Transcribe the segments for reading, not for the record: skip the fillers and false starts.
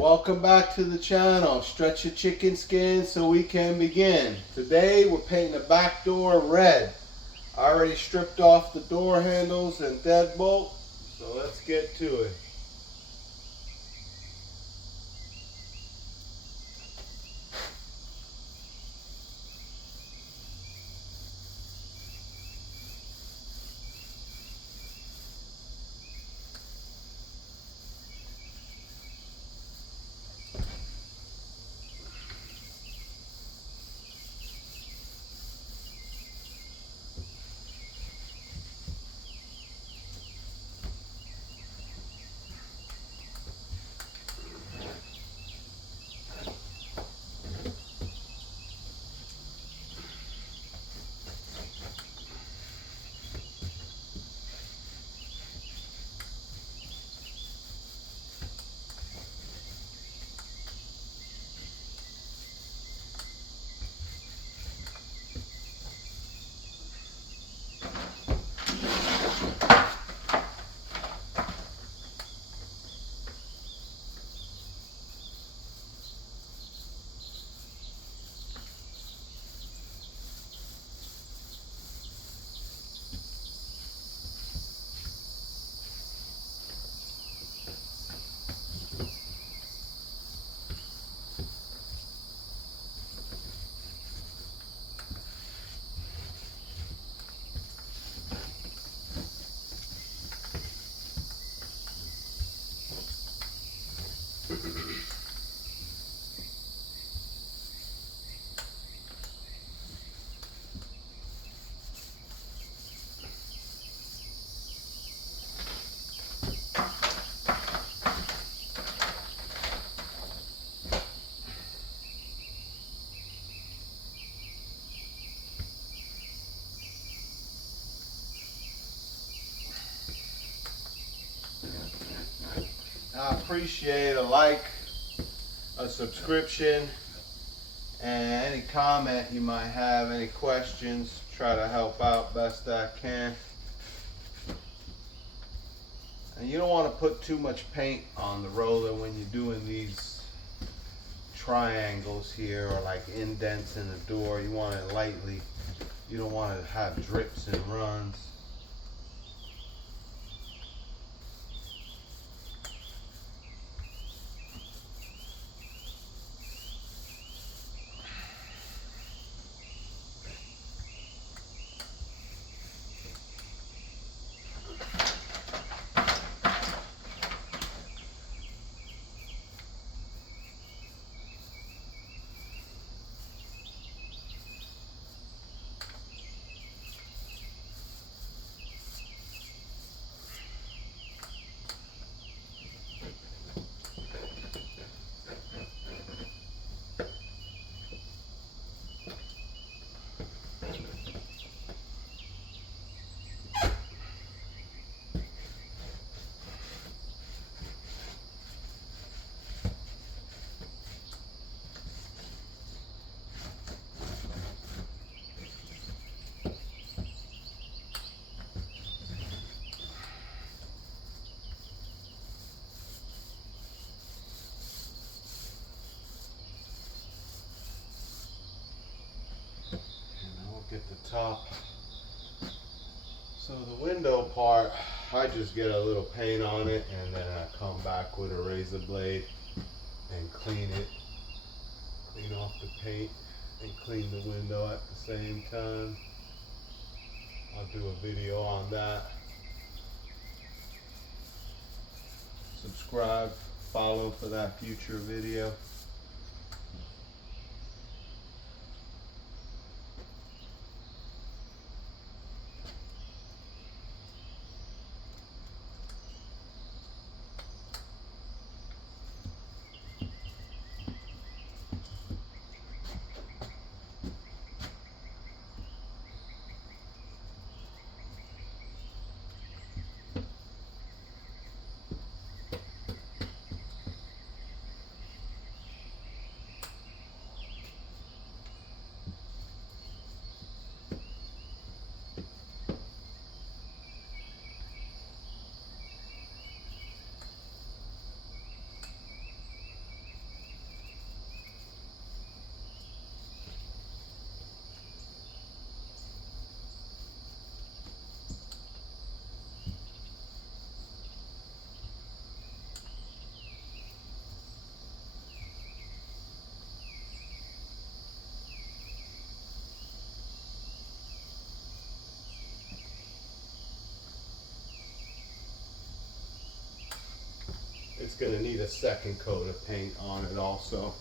Welcome back to the channel. Stretch your chicken skin so we can begin. Today we're painting the back door red. I already stripped off the door handles and deadbolt, so let's get to it. I appreciate a like, a subscription, and any comment you might have, any questions. Try to help out best I can. And you don't want to put too much paint on the roller when you're doing these triangles here or like indents in the door. You want it lightly. You don't want to have drips and runs. Get the top. So the window part, I just get a little paint on it and then I come back with a razor blade and clean it. Clean off the paint and clean the window at the same time. I'll do a video on that. Subscribe, follow for that future video. gonna need a second coat of paint on it also.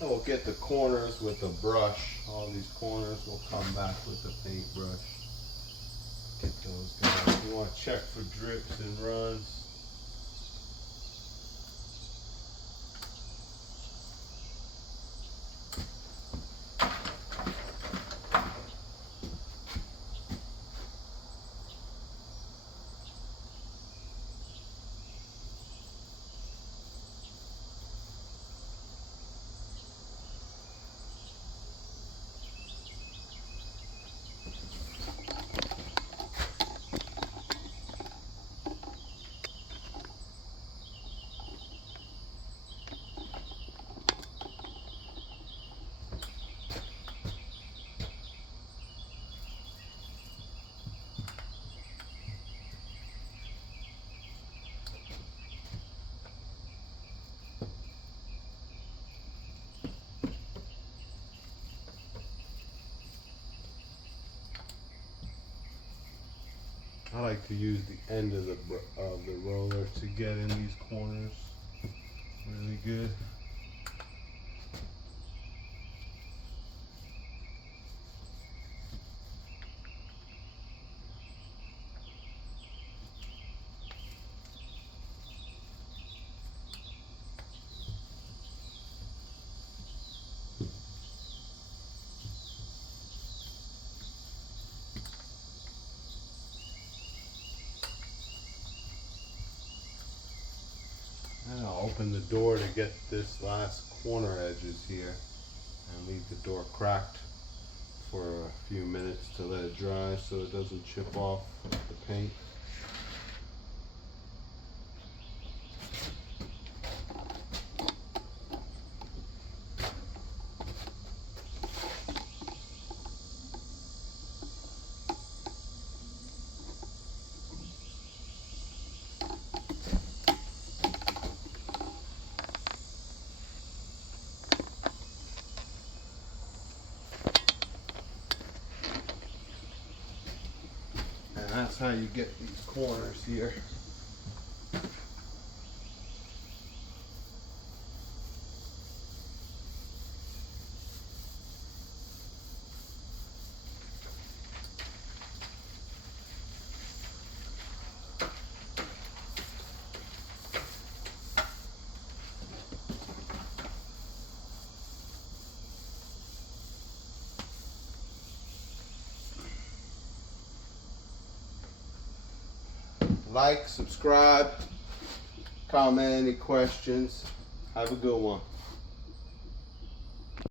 And we'll get the corners with the brush. All these corners will come back with the paintbrush. Get those guys. You want to check for drips and runs. I like to use the end of the roller to get in these corners really good. And I'll open the door to get this last corner edges here and leave the door cracked for a few minutes to let it dry so it doesn't chip off the paint. And that's how you get these corners here. Like, subscribe, comment any questions. Have a good one.